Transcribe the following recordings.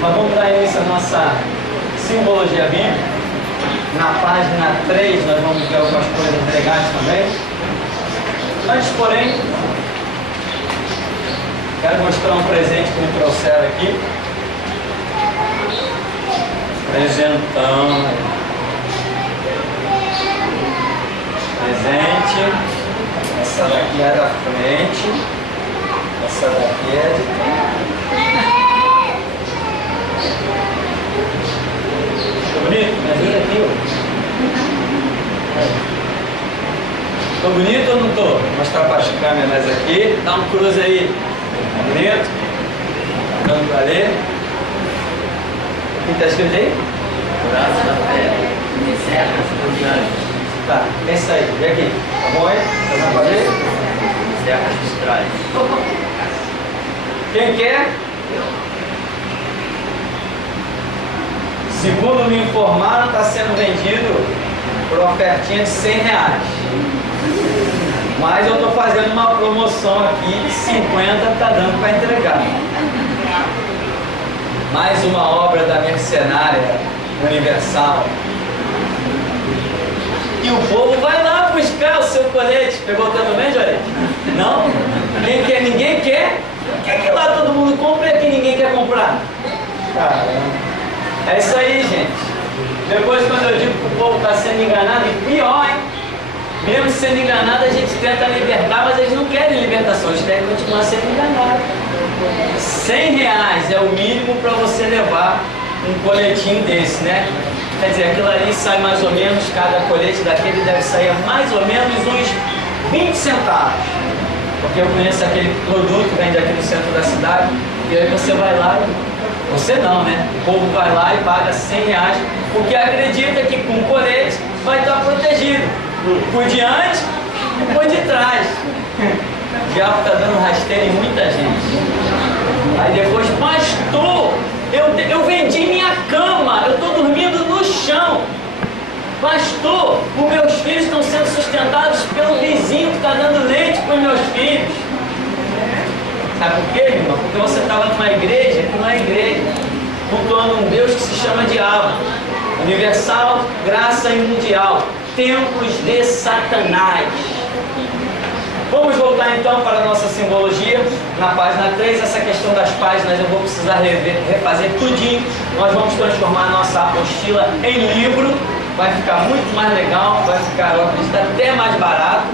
Nós vamos dar início à nossa simbologia bíblica. Na página 3 nós vamos ver algumas coisas legais também. Antes, porém, quero mostrar um presente que me trouxeram aqui. Presentão. Presente. Essa daqui é da frente. Essa daqui é de trás. Ficou bonito? Me ajuda aqui, ó. Tô bonito ou não tô? Vou mostrar para as câmeras aqui. Dá um cruze aí. Tá bonito? Dando para ler. O que está escrito aí? Braço da fé, serras dos anjos. Tá, é isso aí. E aqui? Tá bom aí? Tá dando para ler? Serras dos trás. Quem quer? Segundo me informaram, está sendo vendido por uma ofertinha de R$100. Mas eu estou fazendo uma promoção aqui de 50, está dando para entregar. Mais uma obra da Mercenária Universal. E o povo vai lá buscar o seu colete. Pegou também, Jorge? Não? Quem quer? Ninguém quer? Por que lá todo mundo compra e aqui ninguém quer comprar? Caramba. É isso aí, gente. Depois, quando eu digo que o povo está sendo enganado, e pior, hein? Mesmo sendo enganado, a gente tenta libertar, mas eles não querem libertação, eles querem continuar sendo enganados. R$100 é o mínimo para você levar um coletinho desse, né? Quer dizer, aquilo ali sai mais ou menos, cada colete daquele deve sair a mais ou menos uns 20 centavos. Porque eu conheço aquele produto que vende aqui no centro da cidade, e aí você vai lá e... Você não, né? O povo vai lá e paga R$100, porque acredita que com o colete vai estar protegido. Por diante e por detrás. O diabo está dando rasteiro em muita gente. Aí depois, pastor, eu vendi minha cama, eu estou dormindo no chão. Pastor, os meus filhos estão sendo sustentados pelo vizinho que está dando leite para os meus filhos. Sabe por quê, irmão? Porque você estava numa igreja que não é igreja, cultuando um Deus que se chama diabo, universal, graça e mundial, templos de Satanás. Vamos voltar então para a nossa simbologia. Na página 3, essa questão das páginas eu vou precisar refazer tudinho. Nós vamos transformar a nossa apostila em livro. Vai ficar muito mais legal, vai ficar, eu acredito, até mais barato.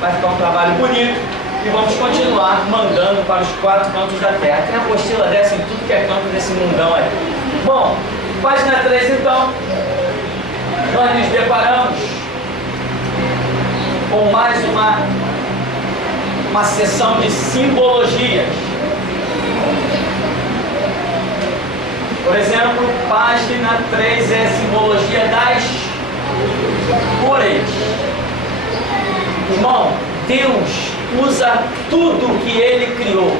Vai ficar um trabalho bonito. E vamos continuar mandando para os 4 cantos da terra. Tem apostila dessa em tudo que é canto desse mundão aí. Bom, página 3 então. Nós nos deparamos com mais uma sessão de simbologias. Por exemplo, página 3 é a simbologia das cores. Irmão, Deus usa tudo que Ele criou.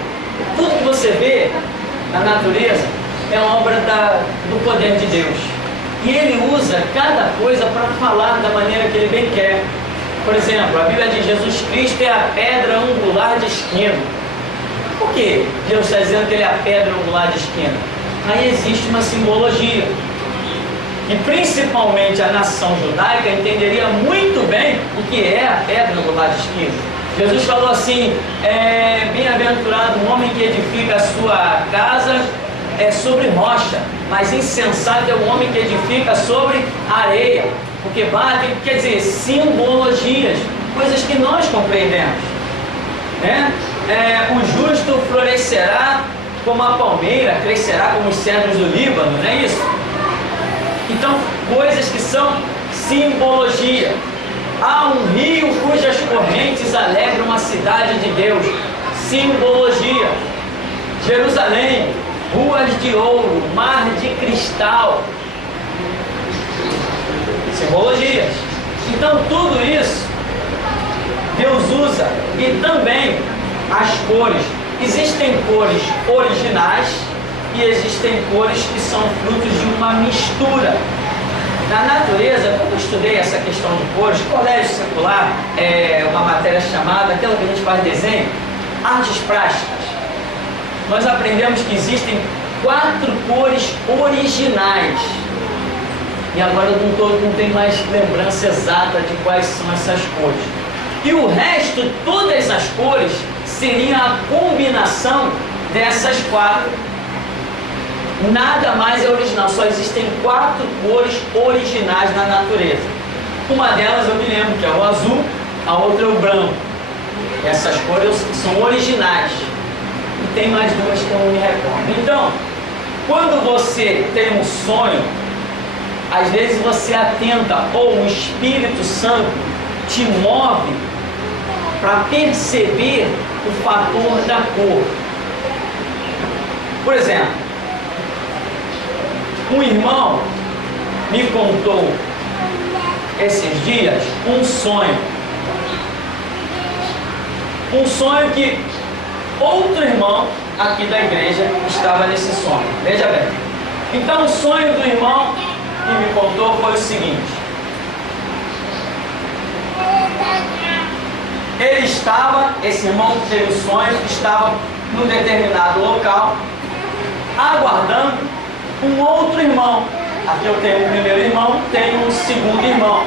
Tudo que você vê na natureza é obra do poder de Deus. E Ele usa cada coisa para falar da maneira que Ele bem quer. Por exemplo, a Bíblia diz: Jesus Cristo é a pedra angular de esquina. Por que Deus está dizendo que Ele é a pedra angular de esquina? Aí existe uma simbologia. E principalmente a nação judaica entenderia muito bem o que é a pedra angular de esquina. Jesus falou assim: bem-aventurado o homem que edifica a sua casa sobre rocha, mas insensato é o homem que edifica sobre areia. Porque quer dizer, simbologias, coisas que nós compreendemos, né? O justo florescerá como a palmeira, crescerá como os cedros do Líbano, não é isso? Então, coisas que são simbologia. Há um rio cujas correntes alegram a cidade de Deus. Simbologia. Jerusalém, ruas de ouro, mar de cristal. Simbologias. Então tudo isso Deus usa. E também as cores. Existem cores originais e existem cores que são frutos de uma mistura. Na natureza, quando eu estudei essa questão de cores, colégio secular, uma matéria chamada, aquela que a gente faz desenho, artes plásticas. Nós aprendemos que existem 4 cores originais. E agora eu não tenho mais lembrança exata de quais são essas cores. E o resto, todas as cores, seria a combinação dessas 4. Nada mais é original, só existem 4 cores originais na natureza. Uma delas eu me lembro, que é o azul, a outra é o branco. Essas cores são originais. E tem mais 2 que eu não me recordo. Então, quando você tem um sonho, às vezes você atenta, ou o Espírito Santo te move para perceber o fator da cor. Por exemplo, um irmão me contou esses dias um sonho. Um sonho que outro irmão aqui da igreja estava nesse sonho. Veja bem. Então o sonho do irmão que me contou foi o seguinte. Ele estava, esse irmão que teve o sonho, estava num determinado local, aguardando um outro irmão. Aqui eu tenho um primeiro irmão, tenho um segundo irmão.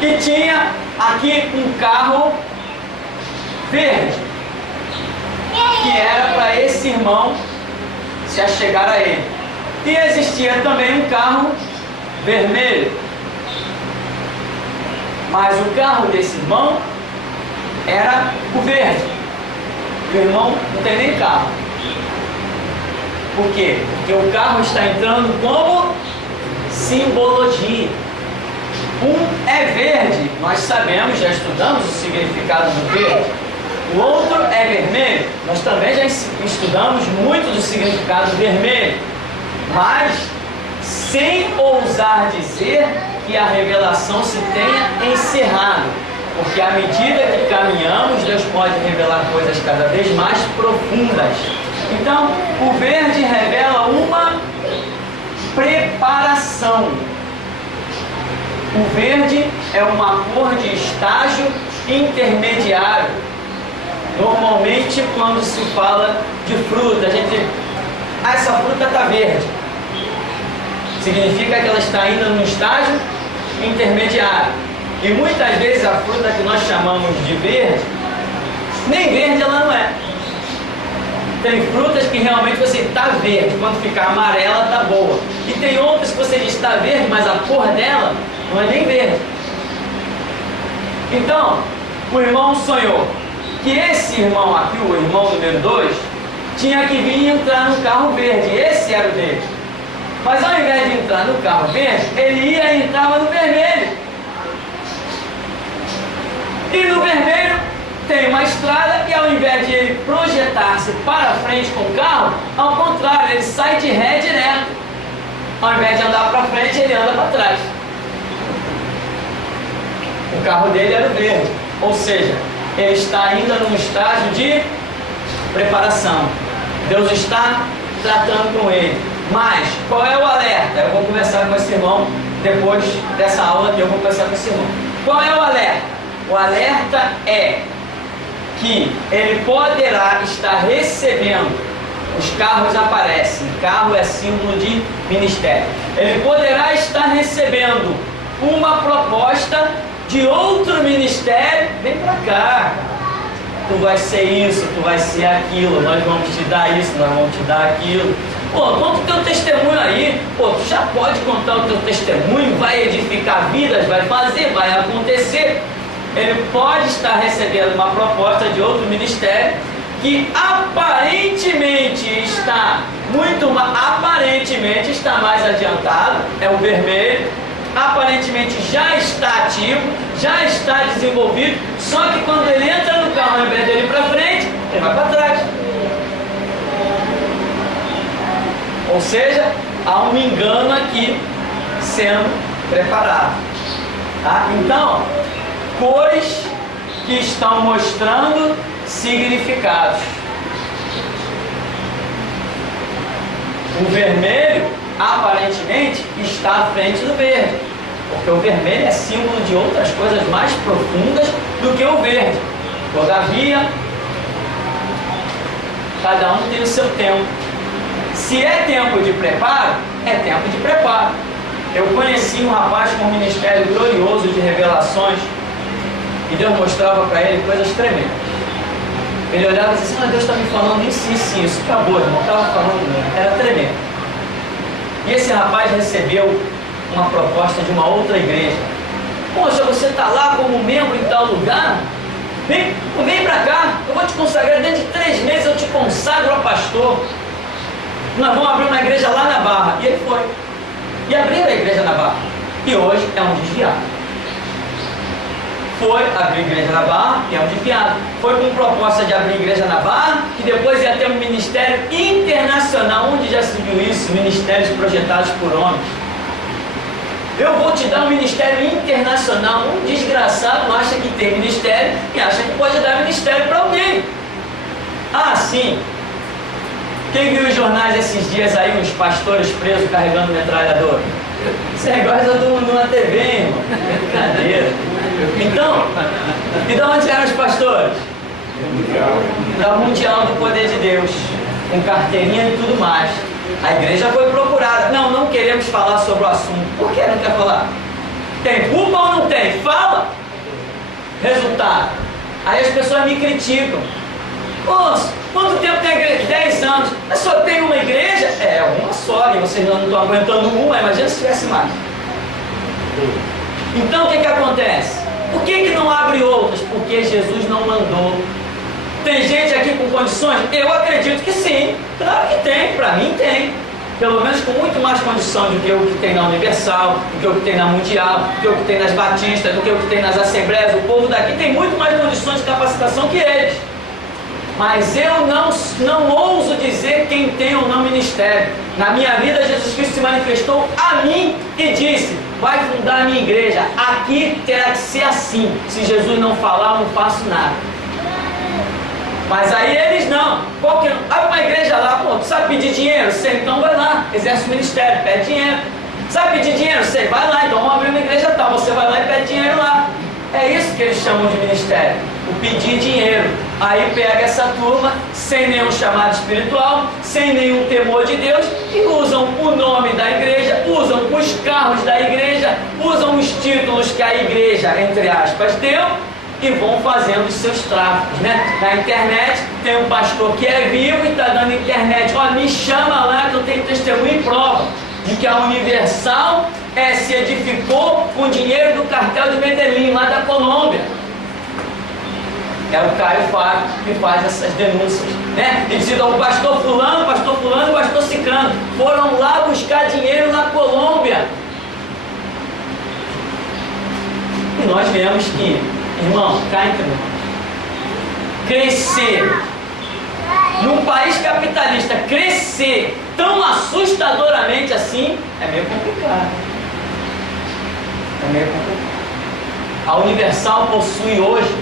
E tinha aqui um carro verde, que era para esse irmão se achegar a ele. E existia também um carro vermelho. Mas o carro desse irmão era o verde. O irmão não tem nem carro. Por quê? Porque o carro está entrando como simbologia. Um é verde, nós sabemos, já estudamos o significado do verde. O outro é vermelho, nós também já estudamos muito do significado vermelho. Mas sem ousar dizer que a revelação se tenha encerrado. Porque à medida que caminhamos, Deus pode revelar coisas cada vez mais profundas. Então, o verde revela uma preparação. O verde é uma cor de estágio intermediário. Normalmente, quando se fala de fruta, a gente... essa fruta está verde. Significa que ela está ainda num estágio intermediário. E muitas vezes a fruta que nós chamamos de verde, nem verde ela não é. Tem frutas que realmente você está verde, quando ficar amarela está boa. E tem outras que você diz está verde, mas a cor dela não é nem verde. Então, o irmão sonhou que esse irmão aqui, o irmão número 2, tinha que vir entrar no carro verde. Esse era o dele. Mas ao invés de entrar no carro verde, ele ia e entrava no vermelho. E no vermelho tem uma estrada que ao invés de ele projetar-se para frente com o carro, ao contrário, ele sai de ré direto. Ao invés de andar para frente, ele anda para trás. O carro dele era o verde. Ou seja, ele está ainda num estágio de preparação. Deus está tratando com ele. Mas, qual é o alerta? Eu vou conversar com esse irmão, depois dessa aula aqui eu vou conversar com esse irmão. Qual é o alerta? O alerta é que ele poderá estar recebendo, os carros aparecem, carro é símbolo de ministério. Ele poderá estar recebendo uma proposta de outro ministério, vem pra cá. Tu vai ser isso, tu vai ser aquilo, nós vamos te dar isso, nós vamos te dar aquilo. Pô, conta o teu testemunho aí. Pô, tu já pode contar o teu testemunho, vai edificar vidas, vai fazer, vai acontecer. Ele pode estar recebendo uma proposta de outro ministério que aparentemente está mais adiantado, é o vermelho, aparentemente já está ativo, já está desenvolvido, só que quando ele entra no carro, ao invés dele ir para frente, ele vai para trás. Ou seja, há um engano aqui sendo preparado. Tá? Então, cores que estão mostrando significados. O vermelho, aparentemente, está à frente do verde, porque o vermelho é símbolo de outras coisas mais profundas do que o verde. Todavia, cada um tem o seu tempo. Se é tempo de preparo, é tempo de preparo. Eu conheci um rapaz com um ministério glorioso de revelações e Deus mostrava para ele coisas tremendas. Ele olhava e dizia assim, Deus está me falando isso, isso, acabou, irmão, estava falando mesmo, era tremendo. E esse rapaz recebeu uma proposta de uma outra igreja. Poxa, você está lá como membro em tal lugar? Vem para cá, eu vou te consagrar, dentro de 3 meses eu te consagro a pastor. Nós vamos abrir uma igreja lá na Barra. E ele foi. E abriu a igreja na Barra. E hoje é um desviado. Foi abrir igreja na Barra e é um desviado. Foi com proposta de abrir igreja na Barra, que depois ia ter um ministério internacional. Onde já se viu isso? Ministérios projetados por homens. Eu vou te dar um ministério internacional. Um desgraçado acha que tem ministério e acha que pode dar ministério para alguém. Ah, sim. Quem viu os jornais esses dias aí, uns pastores presos carregando metralhador? Isso é igual de uma TV, irmão. Brincadeira. Então, e de onde eram os pastores? Da Mundial do Poder de Deus, com carteirinha e tudo mais. A igreja foi procurada. Não queremos falar sobre o assunto. Por que não quer falar? Tem culpa ou não tem? Fala! Resultado. Aí as pessoas me criticam. Nossa, quanto tempo tem a igreja? 10 anos. Mas só tem uma igreja? É, uma só. E vocês não estão aguentando uma. Imagina se tivesse mais. Então o que acontece? Por que não abre outras? Porque Jesus não mandou. Tem gente aqui com condições? Eu acredito que sim. Claro que tem, para mim tem. Pelo menos com muito mais condição do que o que tem na Universal, do que o que tem na Mundial, do que o que tem nas Batistas, do que o que tem nas Assembleias. O povo daqui tem muito mais condições de capacitação que eles. Mas eu não ouso dizer quem tem ou não ministério. Na minha vida, Jesus Cristo se manifestou a mim e disse: vai fundar a minha igreja. Aqui terá que ser assim. Se Jesus não falar, eu não faço nada. Mas aí eles não. Abre uma igreja lá, pô, tu sabe pedir dinheiro? Sei, então vai lá, exerce o ministério, pede dinheiro. Sabe pedir dinheiro? Sei, vai lá, então vamos abrir uma igreja tal. Você vai lá e pede dinheiro lá. É isso que eles chamam de ministério, o pedir dinheiro. Aí pega essa turma, sem nenhum chamado espiritual, sem nenhum temor de Deus, e usam o nome da igreja, usam os carros da igreja, usam os títulos que a igreja, entre aspas, deu, e vão fazendo os seus tráficos, né? Na internet tem um pastor que é vivo e está dando internet. Olha, me chama lá que eu tenho testemunho e prova de que a Universal se edificou com dinheiro do cartel de Medellín, lá da Colômbia. É o Caio Fábio que faz essas denúncias, né? E dizendo ao pastor fulano, pastor ciclano foram lá buscar dinheiro na Colômbia. E nós vemos que, irmão, cá entre nós, crescer num país capitalista, crescer tão assustadoramente assim, é meio complicado. A Universal possui hoje,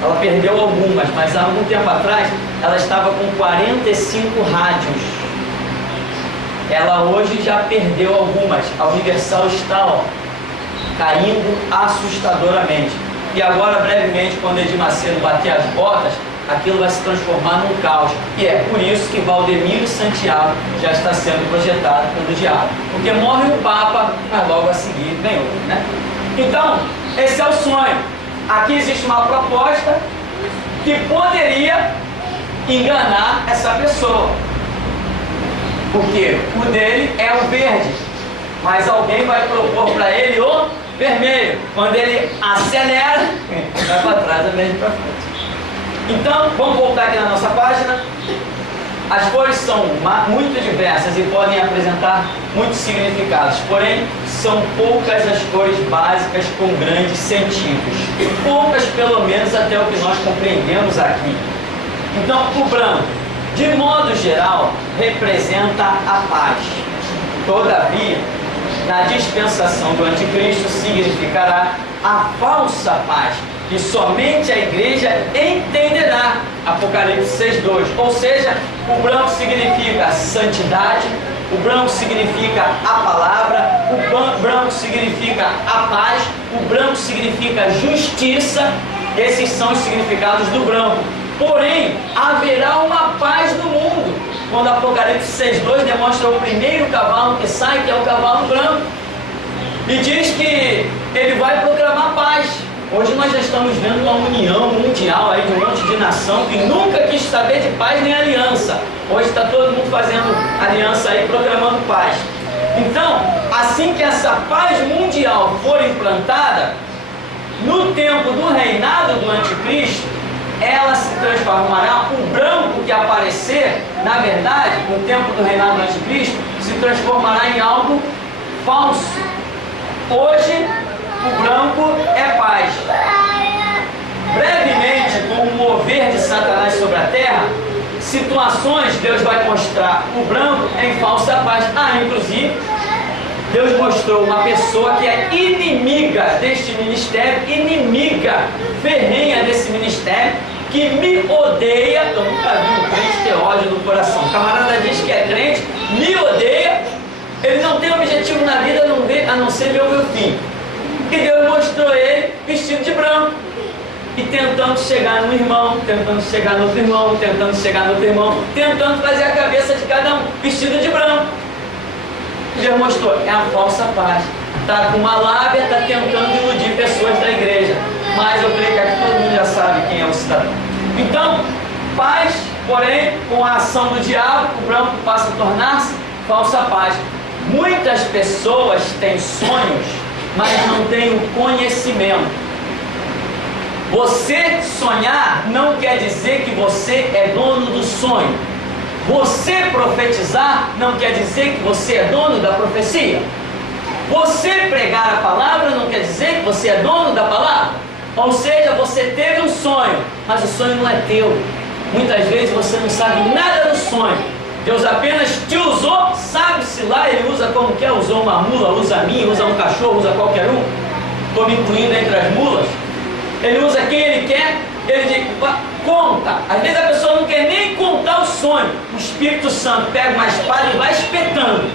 ela perdeu algumas, mas há algum tempo atrás ela estava com 45 rádios. Ela hoje já perdeu algumas. A Universal está caindo assustadoramente. E agora, brevemente, quando Edir Macedo bater as botas, aquilo vai se transformar num caos. E é por isso que Valdemiro Santiago já está sendo projetado pelo diabo. Porque morre um Papa, mas logo a seguir vem outro, né? Então, esse é o sonho. Aqui existe uma proposta que poderia enganar essa pessoa. Porque o dele é o verde, mas alguém vai propor para ele o vermelho. Quando ele acelera, vai para trás, ao invés de para frente. Então, vamos voltar aqui na nossa página. As cores são muito diversas e podem apresentar muitos significados, porém, são poucas as cores básicas com grandes sentidos. Poucas, pelo menos, até o que nós compreendemos aqui. Então, o branco, de modo geral, representa a paz. Todavia, na dispensação do anticristo, significará a falsa paz, que somente a igreja entenderá. Apocalipse 6:2. Ou seja, o branco significa santidade, o branco significa a palavra, o branco significa a paz, o branco significa justiça. Esses são os significados do branco. Porém, haverá uma paz no mundo, quando Apocalipse 6:2 demonstra o primeiro cavalo que sai, que é o cavalo branco, e diz que ele vai proclamar paz. Hoje nós já estamos vendo uma união mundial aí de um monte de nação que nunca quis saber de paz nem aliança. Hoje está todo mundo fazendo aliança aí, proclamando paz. Então, assim que essa paz mundial for implantada, no tempo do reinado do anticristo, ela se transformará, o branco que aparecer, na verdade, no tempo do reinado do anticristo, se transformará em algo falso. Hoje, o branco é paz. Brevemente, com o mover de Satanás sobre a terra, situações Deus vai mostrar o branco em falsa paz. Inclusive, Deus mostrou uma pessoa que é inimiga deste ministério, inimiga ferrenha desse ministério, que me odeia. Eu nunca vi um crente ter ódio no coração. O camarada diz que é crente, me odeia, ele não tem objetivo na vida a não ser ver o meu fim. E Deus mostrou ele vestido de branco e tentando chegar no irmão, tentando chegar no outro irmão, tentando chegar no outro irmão, tentando fazer a cabeça de cada um vestido de branco. Deus mostrou, é a falsa paz. Está com uma lábia, está tentando iludir pessoas da igreja. Mas eu creio que aqui todo mundo já sabe quem é o cidadão. Então, paz, porém, com a ação do diabo, o branco passa a tornar-se falsa paz. Muitas pessoas têm sonhos, mas não têm o conhecimento. Você sonhar não quer dizer que você é dono do sonho. Você profetizar não quer dizer que você é dono da profecia. Você pregar a palavra não quer dizer que você é dono da palavra. Ou seja, você teve um sonho, mas o sonho não é teu. Muitas vezes você não sabe nada do sonho. Deus apenas te usou, sabe-se lá, Ele usa como quer, usou uma mula, usa a mim, usa um cachorro, usa qualquer um. Estou me incluindo entre as mulas. Ele usa quem Ele quer, Ele diz, conta. Às vezes a pessoa não quer nem contar o sonho. O Espírito Santo pega uma espada e vai espetando.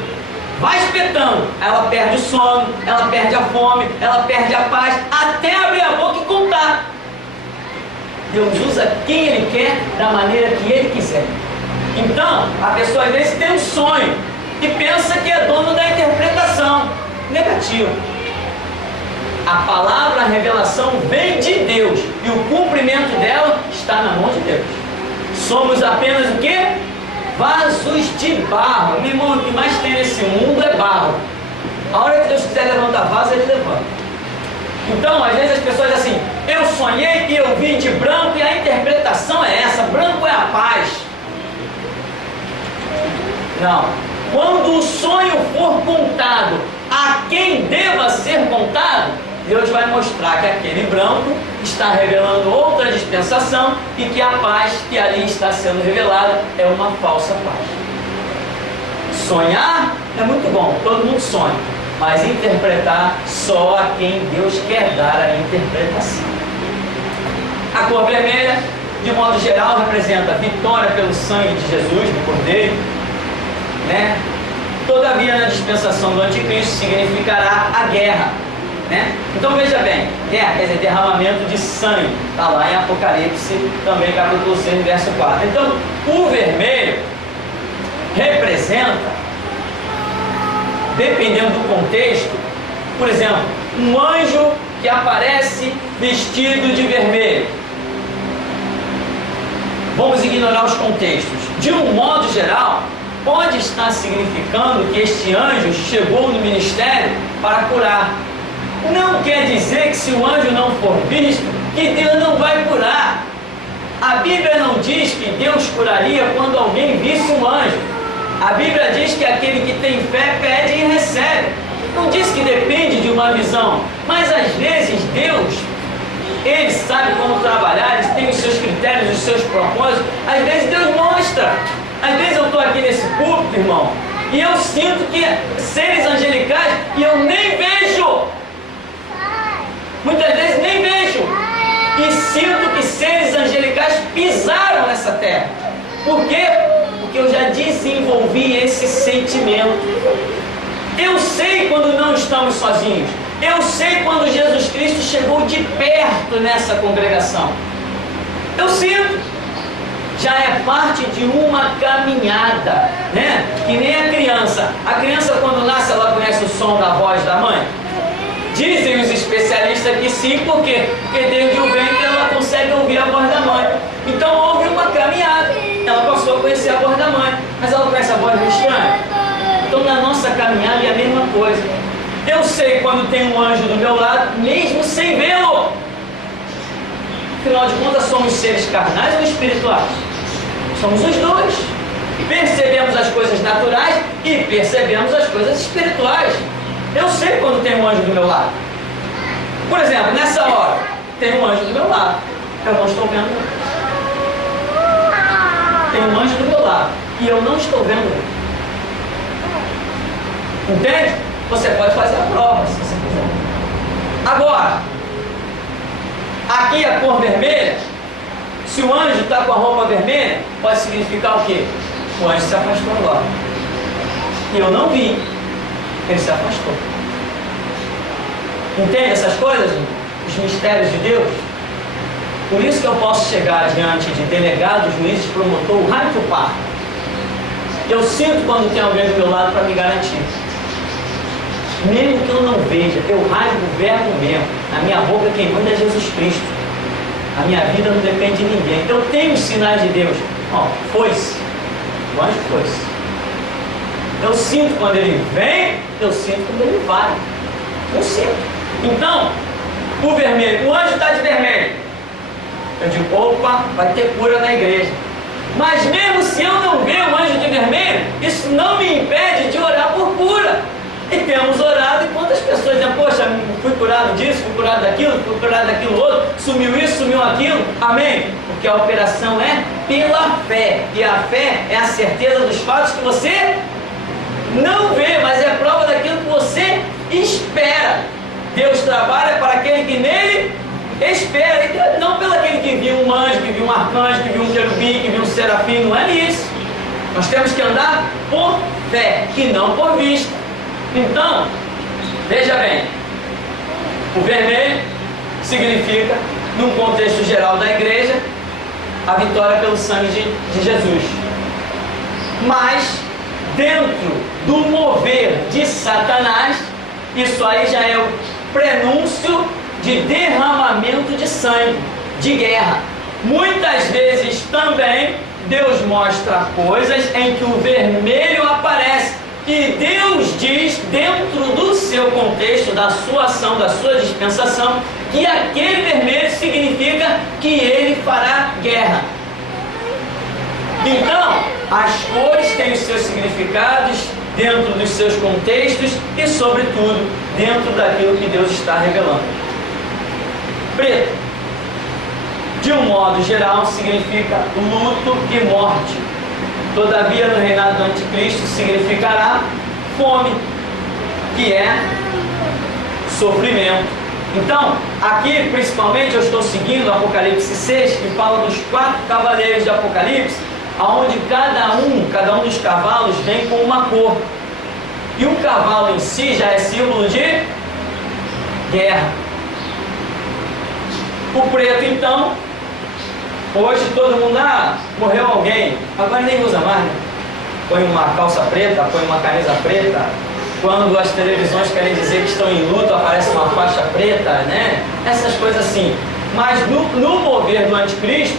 Vai espetando. Ela perde o sono, ela perde a fome, ela perde a paz, até abrir a boca e contar. Deus usa quem Ele quer, da maneira que Ele quiser. Então, a pessoa às vezes tem um sonho e pensa que é dono da interpretação. Negativo. A palavra, a revelação vem de Deus e o cumprimento dela está na mão de Deus. Somos apenas o quê? Vasos de barro. Meu irmão, o que mais tem nesse mundo é barro. A hora que Deus quiser levantar vaso, Ele levanta. Então, às vezes as pessoas dizem assim, eu sonhei e eu vim de branco e a interpretação é essa, branco é a paz. Não. Quando o sonho for contado a quem deva ser contado, Deus vai mostrar que aquele branco está revelando outra dispensação e que a paz que ali está sendo revelada é uma falsa paz. Sonhar é muito bom, todo mundo sonha, mas interpretar só a quem Deus quer dar a interpretação. A cor vermelha, de modo geral, representa a vitória pelo sangue de Jesus, do Cordeiro, né? Todavia, na dispensação do anticristo, significará a guerra, né? Então veja bem, guerra quer dizer derramamento de sangue, está lá em Apocalipse, também capítulo 6, verso 4. Então, o vermelho representa, dependendo do contexto, por exemplo, um anjo que aparece vestido de vermelho. Vamos ignorar os contextos. De um modo geral, pode estar significando que este anjo chegou no ministério para curar. Não quer dizer que se o anjo não for visto, que Deus não vai curar. A Bíblia não diz que Deus curaria quando alguém visse um anjo. A Bíblia diz que aquele que tem fé pede e recebe. Não diz que depende de uma visão, mas às vezes Deus, Ele sabe como trabalhar, Ele tem os seus critérios, os seus propósitos. Às vezes Deus mostra. Às vezes eu estou aqui nesse púlpito, irmão, e eu sinto que seres angelicais e eu nem vejo. Muitas vezes nem vejo. E sinto que seres angelicais pisaram nessa terra. Por quê? Porque eu já desenvolvi esse sentimento. Eu sei quando não estamos sozinhos. Eu sei quando Jesus Cristo chegou de perto nessa congregação. Eu sinto. já é parte de uma caminhada, né? Que nem a criança. A criança, quando nasce, ela conhece o som da voz da mãe? Dizem os especialistas que sim, por quê? Porque desde o ventre ela consegue ouvir a voz da mãe. Então houve uma caminhada. Ela passou a conhecer a voz da mãe, mas ela conhece a voz do estranho. Então na nossa caminhada é a mesma coisa. Eu sei quando tem um anjo do meu lado, mesmo sem vê-lo. Afinal de contas, somos seres carnais ou espirituais? Somos os dois. Percebemos as coisas naturais e percebemos as coisas espirituais. Eu sei quando tem um anjo do meu lado. Por exemplo, nessa hora, tem um anjo do meu lado. Eu não estou vendo. Tem um anjo do meu lado e eu não estou vendo. Entende? Você pode fazer a prova, se você quiser. Agora, aqui a cor vermelha, se o anjo está com a roupa vermelha, pode significar o quê? O anjo se afastou agora. E eu não vi. Ele se afastou. Entende essas coisas? Os mistérios de Deus? Por isso que eu posso chegar diante de delegados, juízes, promotor, o raio que eu parto. Eu sinto quando tem alguém do meu lado para me garantir. Mesmo que eu não veja, eu rasgo o verbo mesmo. Na minha boca quem manda é Jesus Cristo. A minha vida não depende de ninguém. Eu tenho os sinais de Deus. Ó, foi-se. O anjo foi-se. Eu sinto quando ele vem, eu sinto quando ele vai. Eu sinto. Então, o vermelho, o anjo está de vermelho. Eu digo, opa, vai ter cura na igreja. Mas mesmo se eu não ver o anjo de vermelho, isso não me impede de orar por cura. E temos orado, e quantas pessoas dizem, poxa, fui curado disso, fui curado daquilo, fui curado daquilo outro, sumiu isso, sumiu aquilo, amém? Porque a operação é pela fé, e a fé é a certeza dos fatos que você não vê, mas é prova daquilo que você espera. Deus trabalha para aquele que nele espera, e não pelo aquele que viu um anjo, que viu um arcanjo, que viu um querubim, que viu um serafim, não é isso. Nós temos que andar por fé, e não por vista. Então, veja bem, o vermelho significa, num contexto geral da igreja, a vitória pelo sangue de Jesus. Mas, dentro do mover de Satanás, isso aí já é o prenúncio de derramamento de sangue, de guerra. Muitas vezes também Deus mostra coisas em que o vermelho aparece. E Deus diz, dentro do seu contexto, da sua ação, da sua dispensação, que aquele vermelho significa que ele fará guerra. Então, as cores têm os seus significados dentro dos seus contextos e, sobretudo, dentro daquilo que Deus está revelando. Preto, de um modo geral, significa luto e morte. Todavia, no reinado do anticristo, significará fome, que é sofrimento. Então, aqui, principalmente, eu estou seguindo o Apocalipse 6, que fala dos 4 cavaleiros de Apocalipse, onde cada um dos cavalos vem com uma cor. E o cavalo em si já é símbolo de guerra. O preto, então, hoje todo mundo, morreu alguém, agora nem usa mais, né? Põe uma calça preta, põe uma camisa preta. Quando as televisões querem dizer que estão em luto, aparece uma faixa preta, né? Essas coisas assim. Mas no mover do anticristo,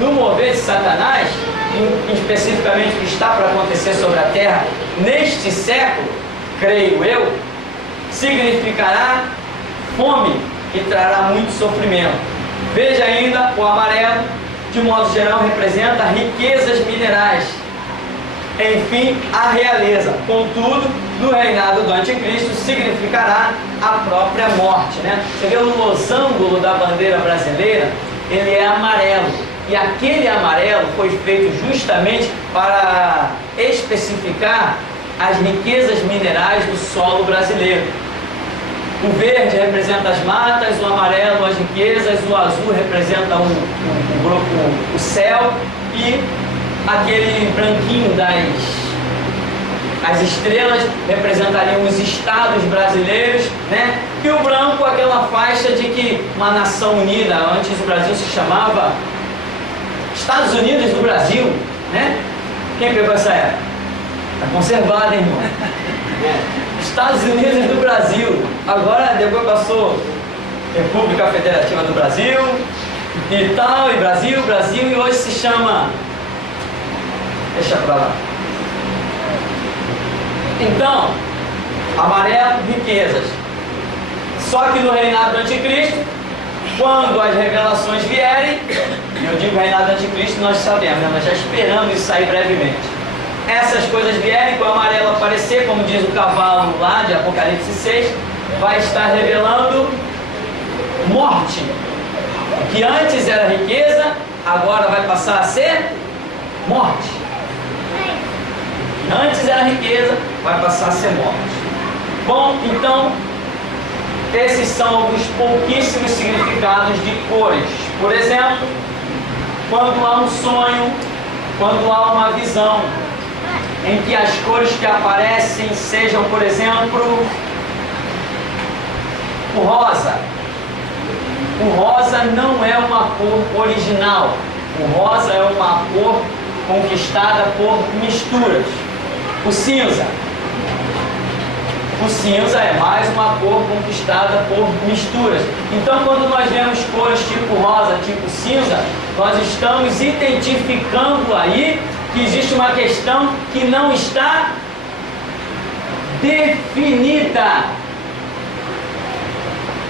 no mover de Satanás, especificamente o que está para acontecer sobre a terra neste século, creio eu, significará fome e trará muito sofrimento. Veja ainda o amarelo, de modo geral, representa riquezas minerais. Enfim, a realeza. Contudo, no reinado do anticristo, significará a própria morte, né? Você vê o losango da bandeira brasileira, ele é amarelo. E aquele amarelo foi feito justamente para especificar as riquezas minerais do solo brasileiro. O verde representa as matas, o amarelo as riquezas, o azul representa o céu e aquele branquinho as estrelas representariam os estados brasileiros, né? E o branco, aquela faixa de que uma nação unida, antes o Brasil se chamava Estados Unidos do Brasil, né? Quem pegou essa época? Está conservada, hein, irmão? Estados Unidos do Brasil. Agora, depois passou República Federativa do Brasil e tal, e Brasil, e hoje se chama... Deixa pra lá. Então, amarelo, riquezas. Só que no reinado do anticristo, quando as revelações vierem, e eu digo reinado do anticristo, nós sabemos, né? Nós já esperamos isso sair brevemente. Essas coisas vierem, com o amarelo aparecer, como diz o cavalo lá de Apocalipse 6, vai estar revelando morte. Que antes era riqueza, agora vai passar a ser morte. Antes era riqueza, vai passar a ser morte. Bom, então, esses são alguns pouquíssimos significados de cores. Por exemplo, quando há um sonho, quando há uma visão, em que as cores que aparecem sejam, por exemplo, o rosa. O rosa não é uma cor original. O rosa é uma cor conquistada por misturas. O cinza. O cinza é mais uma cor conquistada por misturas. Então, quando nós vemos cores tipo rosa, tipo cinza, nós estamos identificando aí que existe uma questão que não está definida.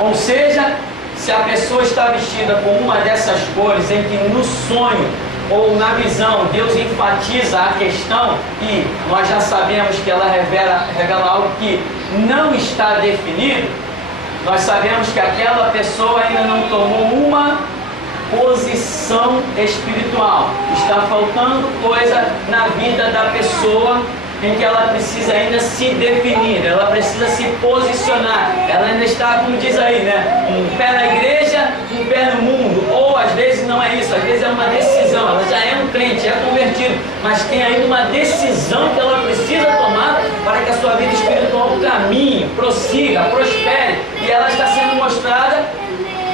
Ou seja, se a pessoa está vestida com uma dessas cores em que no sonho ou na visão Deus enfatiza a questão e nós já sabemos que ela revela algo que não está definido, nós sabemos que aquela pessoa ainda não tomou uma posição espiritual. Está faltando coisa na vida da pessoa em que ela precisa ainda se definir, ela precisa se posicionar. Ela ainda está, como diz aí, né? Um pé na igreja, um pé no mundo. Ou às vezes não é isso, às vezes é uma decisão. Ela já é um crente, é convertido, mas tem ainda uma decisão que ela precisa tomar para que a sua vida espiritual caminhe, prossiga, prospere. E ela está sendo mostrada.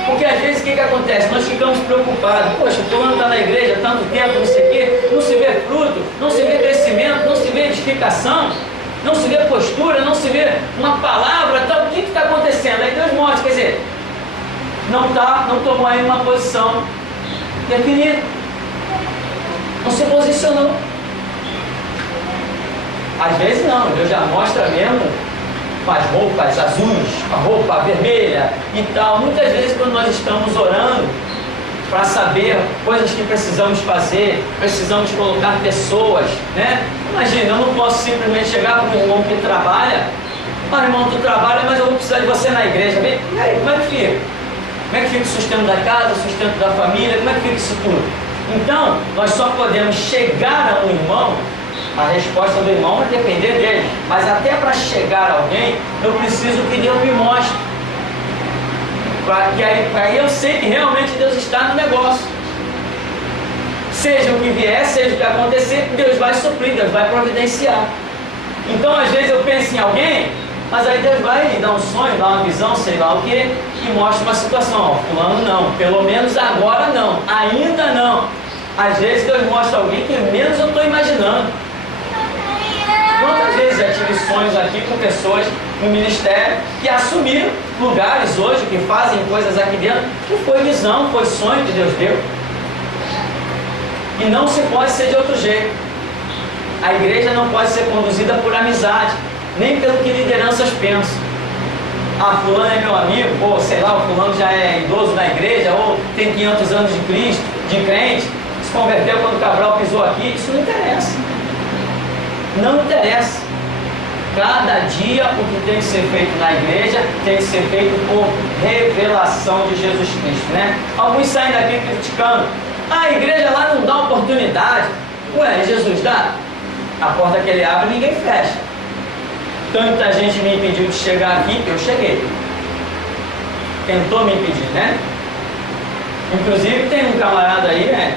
Porque às vezes o que acontece? Nós ficamos preocupados. Poxa, o fulano está na igreja há tanto tempo, não sei o quê, não se vê fruto, não se vê crescimento, não se vê edificação, não se vê postura, não se vê uma palavra, tal. O que está acontecendo? Aí Deus mostra, quer dizer, não tomou aí uma posição definida, não se posicionou. Às vezes não, Deus já mostra mesmo com as roupas azuis, com a roupa vermelha e tal. Muitas vezes quando nós estamos orando para saber coisas que precisamos fazer, precisamos colocar pessoas, né? Imagina, eu não posso simplesmente chegar para um irmão que trabalha, irmão, tu trabalha, mas eu vou precisar de você na igreja. Bem, e aí, como é que fica? Como é que fica o sustento da casa, o sustento da família, como é que fica isso tudo? Então, nós só podemos chegar a um irmão. A resposta do irmão vai depender dele. Mas até para chegar a alguém, eu preciso que Deus me mostre. Para aí eu sei que realmente Deus está no negócio. Seja o que vier, seja o que acontecer, Deus vai suprir, Deus vai providenciar. Então às vezes eu penso em alguém, mas aí Deus vai dar um sonho, dar uma visão, sei lá o que, e mostra uma situação. Ó, fulano não, pelo menos agora não, ainda não. Às vezes Deus mostra alguém que menos eu estou imaginando. Quantas vezes eu tive sonhos aqui com pessoas no ministério que assumiram lugares hoje, que fazem coisas aqui dentro, que foi visão, foi sonho que Deus deu. E não se pode ser de outro jeito. A igreja não pode ser conduzida por amizade, nem pelo que lideranças pensam. Ah, fulano é meu amigo, ou sei lá, o fulano já é idoso na igreja, ou tem 500 anos de Cristo, de crente, se converteu quando o Cabral pisou aqui. Isso não interessa. Não interessa. Cada dia o que tem que ser feito na igreja tem que ser feito por revelação de Jesus Cristo, né? Alguns saem daqui criticando. A igreja lá não dá oportunidade. Ué, Jesus dá? A porta que ele abre ninguém fecha. Tanta gente me impediu de chegar aqui, eu cheguei. Tentou me impedir, né? Inclusive tem um camarada aí, né?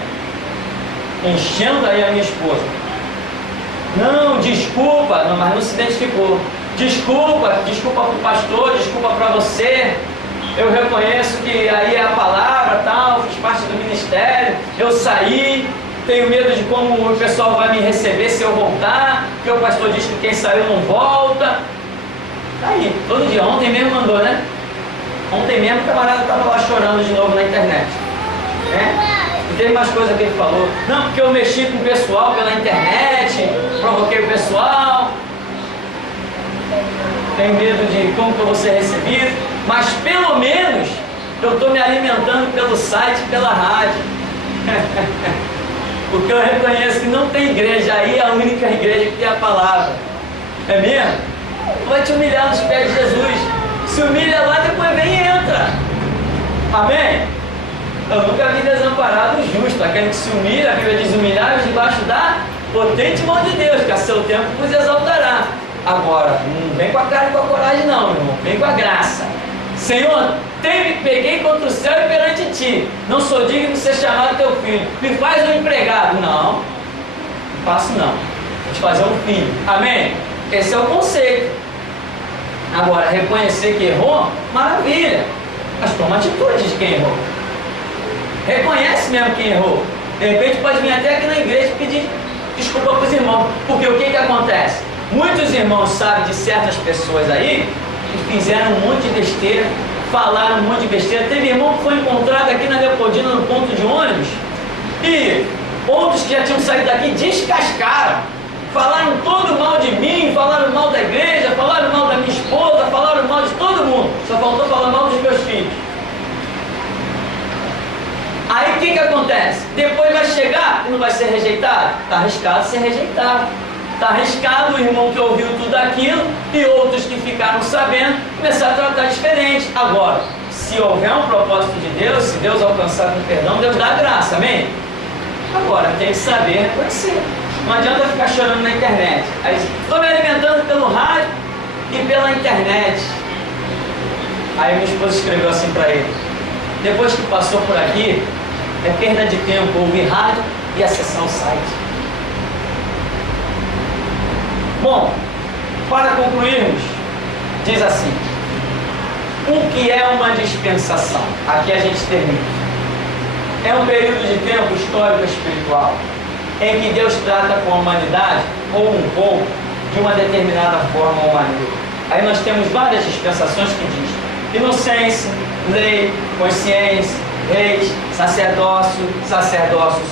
Enchendo aí a minha esposa. Não, desculpa, não, mas não se identificou. Desculpa para o pastor, desculpa para você. Eu reconheço que aí é a palavra, tal, fiz parte do ministério, eu saí, tenho medo de como o pessoal vai me receber se eu voltar, porque o pastor diz que quem saiu não volta. Tá aí, todo dia, ontem mesmo mandou, né? Ontem mesmo o camarada estava lá chorando de novo na internet, né? E teve mais coisa que ele falou, não, porque eu mexi com o pessoal pela internet, provoquei o pessoal, tenho medo de como que eu vou ser recebido, mas pelo menos eu estou me alimentando pelo site, pela rádio. Porque eu reconheço que não tem igreja aí, a única igreja que tem a palavra. É mesmo? Vai te humilhar nos pés de Jesus. Se humilha lá, depois vem e entra. Amém? Eu nunca vi desamparado o justo, aquele que se humilha, a Bíblia diz humilhar debaixo da potente mão de Deus, que a seu tempo vos exaltará. Agora, não vem com a cara e com a coragem não, meu irmão, vem com a graça. Senhor, peguei contra o céu e perante ti, não sou digno de ser chamado teu filho, me faz um empregado. Não faço não, vou te fazer um filho. Amém? Esse é o conceito. Agora, reconhecer que errou, maravilha, mas toma atitude de quem errou. Reconhece mesmo quem errou. De repente pode vir até aqui na igreja pedir desculpa para os irmãos, porque o que acontece? Muitos irmãos sabem de certas pessoas aí que fizeram um monte de besteira, falaram um monte de besteira. Teve irmão que foi encontrado aqui na Leopoldina no ponto de ônibus e outros que já tinham saído daqui descascaram, falaram todo mal de mim, falaram mal da igreja, falaram mal da minha esposa, falaram mal de todo mundo, só faltou falar mal dos meus filhos. Aí o que acontece? Depois vai chegar e não vai ser rejeitado? Está arriscado ser rejeitado. Está arriscado o irmão que ouviu tudo aquilo e outros que ficaram sabendo começar a tratar diferente. Agora, se houver um propósito de Deus, se Deus alcançar com perdão, Deus dá graça, amém? Agora, tem que saber reconhecer. Não adianta ficar chorando na internet. Aí, estou me alimentando pelo rádio e pela internet. Aí minha esposa escreveu assim para ele: depois que passou por aqui, é perda de tempo ouvir rádio e acessar o site. Bom, para concluirmos, diz assim: o que é uma dispensação? Aqui a gente termina. É um período de tempo histórico espiritual em que Deus trata com a humanidade, ou um povo, de uma determinada forma ou maneira. Aí nós temos várias dispensações que diz inocência, lei, consciência, reis, sacerdócio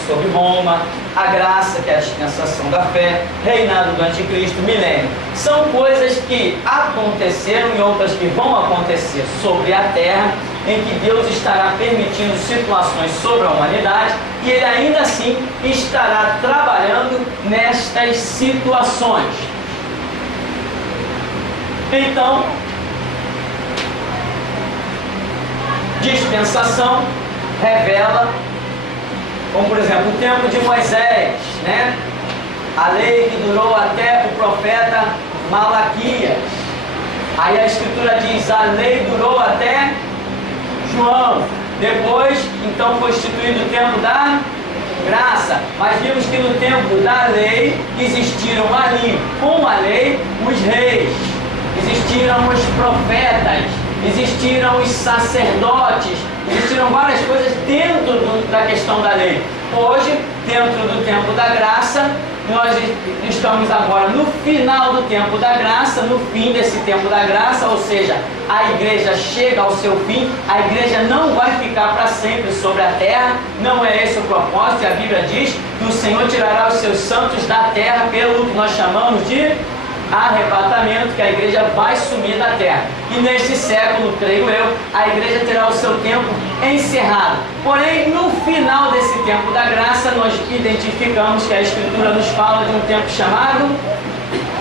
sobre Roma, a graça, que é a dispensação da fé, reinado do anticristo, milênio. São coisas que aconteceram e outras que vão acontecer sobre a terra, em que Deus estará permitindo situações sobre a humanidade e Ele ainda assim estará trabalhando nestas situações. Então, dispensação revela, como por exemplo o tempo de Moisés, né? A lei que durou até o profeta Malaquias. Aí a escritura diz: a lei durou até João. Depois, então, foi instituído o tempo da graça. Mas vimos que no tempo da lei existiram ali, com a lei, os reis, existiram os profetas, existiram os sacerdotes, existiram várias coisas dentro da questão da lei. Hoje, dentro do tempo da graça, nós estamos agora no final do tempo da graça, no fim desse tempo da graça, ou seja, a igreja chega ao seu fim. A igreja não vai ficar para sempre sobre a terra, não é esse o propósito. E a Bíblia diz que o Senhor tirará os seus santos da terra pelo que nós chamamos de arrebatamento, que a igreja vai sumir da terra. E neste século, creio eu, a igreja terá o seu tempo encerrado. Porém, no final desse tempo da graça, nós identificamos que a Escritura nos fala de um tempo chamado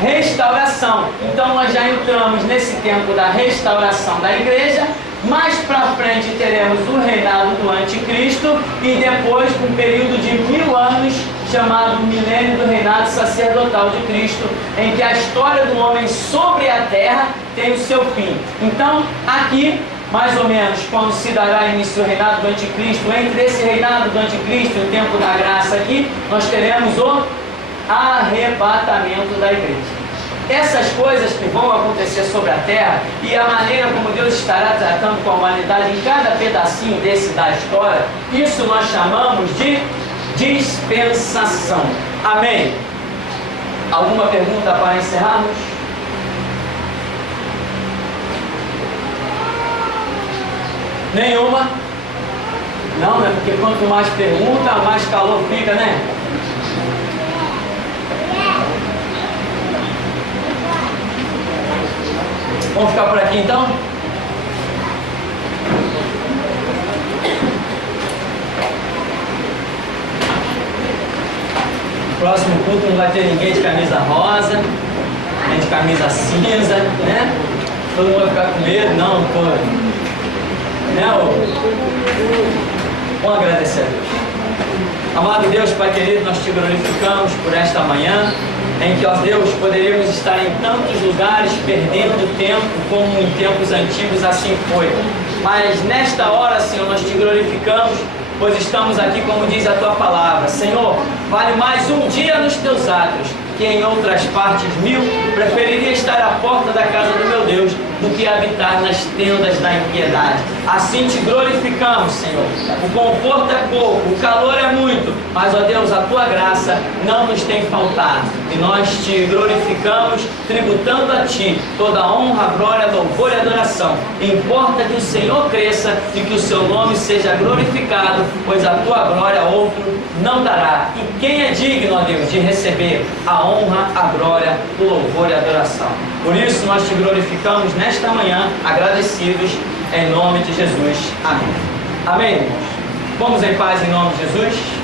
restauração. Então nós já entramos nesse tempo da restauração da igreja. Mais para frente teremos o reinado do anticristo e depois um período de 1000 anos chamado milênio do reinado sacerdotal de Cristo, em que a história do homem sobre a terra tem o seu fim. Então aqui, mais ou menos, quando se dará início ao reinado do anticristo, entre esse reinado do anticristo e o tempo da graça aqui, nós teremos o arrebatamento da igreja. essas coisas que vão acontecer sobre a terra e a maneira como Deus estará tratando com a humanidade em cada pedacinho desse da história, isso nós chamamos de dispensação. Amém? Alguma pergunta para encerrarmos? Nenhuma? Não, né? Porque quanto mais pergunta, mais calor fica, né? Vamos ficar por aqui então? Próximo culto não vai ter ninguém de camisa rosa, nem de camisa cinza, né? Todo mundo vai ficar com medo, não, pô. Né, vamos agradecer a Deus. Amado Deus, Pai querido, nós te glorificamos por esta manhã, em que, ó Deus, poderíamos estar em tantos lugares perdendo tempo, como em tempos antigos assim foi. Mas nesta hora, Senhor, nós te glorificamos, pois estamos aqui, como diz a tua palavra. Senhor, vale mais um dia nos teus atos, que em outras partes 1000, preferiria estar à porta da casa do meu Deus, do que habitar nas tendas da impiedade. Assim te glorificamos, Senhor. O conforto é pouco, o calor é muito, mas, ó Deus, a tua graça não nos tem faltado. E nós te glorificamos, tributando a ti toda a honra, glória, louvor e adoração. Importa que o Senhor cresça e que o seu nome seja glorificado, pois a tua glória outro não dará. E quem é digno, ó Deus, de receber a honra, a glória, o louvor e a adoração? Por isso nós te glorificamos nesta manhã, agradecidos, em nome de Jesus. Amém. Amém, irmãos? Vamos em paz em nome de Jesus.